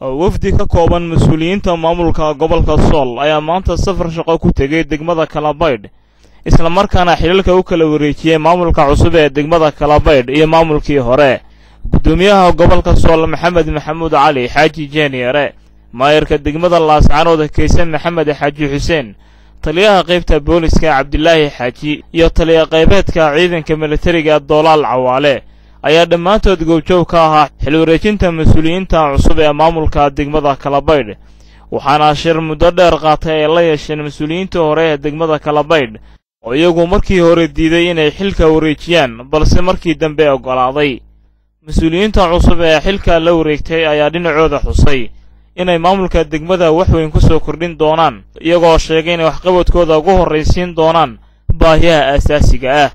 wafdi ka kooban mas'uuliyiinta maamulka gobolka Sool ayaa maanta safar shaqo ku tagay degmada Kalabaydh isla markaana xilalka u kala wareejiyay maamulka cusub ee degmada Kalabaydh iyo maamulkii hore gudoomiyaha gobolka Sool Maxamed Maxamuud Cali Xaaji Jeeniere maayarka degmada Laascaanood Kaysan Maxamed Xaaji Xuseen taliyaha qaybta booliska Cabdilaahi Xaaji iyo taliyaha qaybeedka ciidanka militariga Doolaal Cawaale ayaa dhammaantood goobjoog ka ahaa xil wareejinta mas'uuliyiinta cusub ee maamulka degmada Kalabaydh waxaana shir muddo dheer qaatay ay la yeesheen mas'uuliyiinta hore ee degmada Kalabaydh oo iyagu markii hore diiday inay xilka wareejiyaan balse markii dambe ogolaaday mas'uuliyiinta cusub ee xilka la wareegtay ayaa dhinacooda xusay inay maamulka degmada wax weyn ku soo kordhin doonaan iyagoo sheegay in waxqabadkooda ugu horeysiin doonaan baahiyaha aasaasiga ah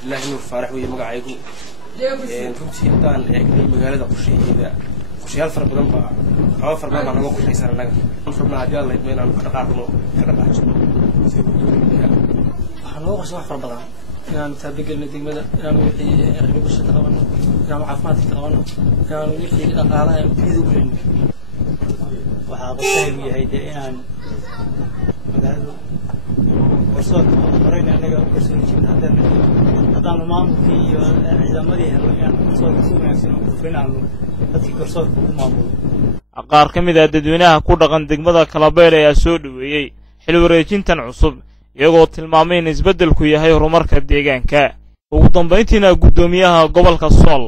الله نور فارح ويا مقعيقو runtii hadaan eegnay magaalada qorsheeyada qorshayaal fara badan baa hawa fara badan baa ku xisaaran naga xubna hadii la leeyahay inaan ka dhaqaaqno waxaan loo qorshay wax fara badan inaan tabagelno degmada inaan wixii arrimo bulshada qabano inaan caafimaadka qabano inaan wixii dhaqaalaha fiido u leeyno waxa qorsheeyadu yahay inaan magaalada وصلت مرينا أنا كرسي هذا المامور عزمري يعني وصلت سوينا سنوفنا هذي كرسي مامور qaar ka mid ah dadweynaha ku dhaqan degmada Kalabaydh ayaa soo dhaweeyay xil wareejintan cusub iyagoo tilmaamay in isbeddelku yahay horumarka deegaanka ugu dambeyntiina gudoomiyaha gobolka Sool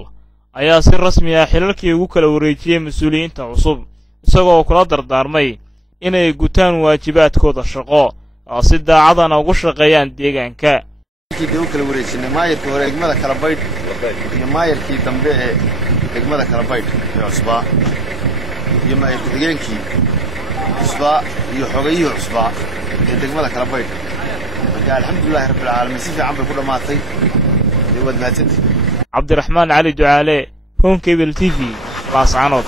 ayaa si rasmi ah xilalkii ugu kala wareejiyay mas'uuliyiinta cusub isagoo kula dardaarmay inay gutaan waajibaadkooda shaqo si daacadana ugu shaqeeyaan deegaanka dib kala wareejinay maayarka hore degmada Kalabaydh iyo maayarkii dambe ee degmada Kalabaydh ee cusba iyo maayarka deegaankii cusba iyo xogayihii cusba ee degmada Kalabaydh marka alxamdulillah rabbil caalamiin si fiican bay ku dhamaatay wad mahadsantahay Cabdiraxmaan Cali Ducaale Home Cable TV Laascaanood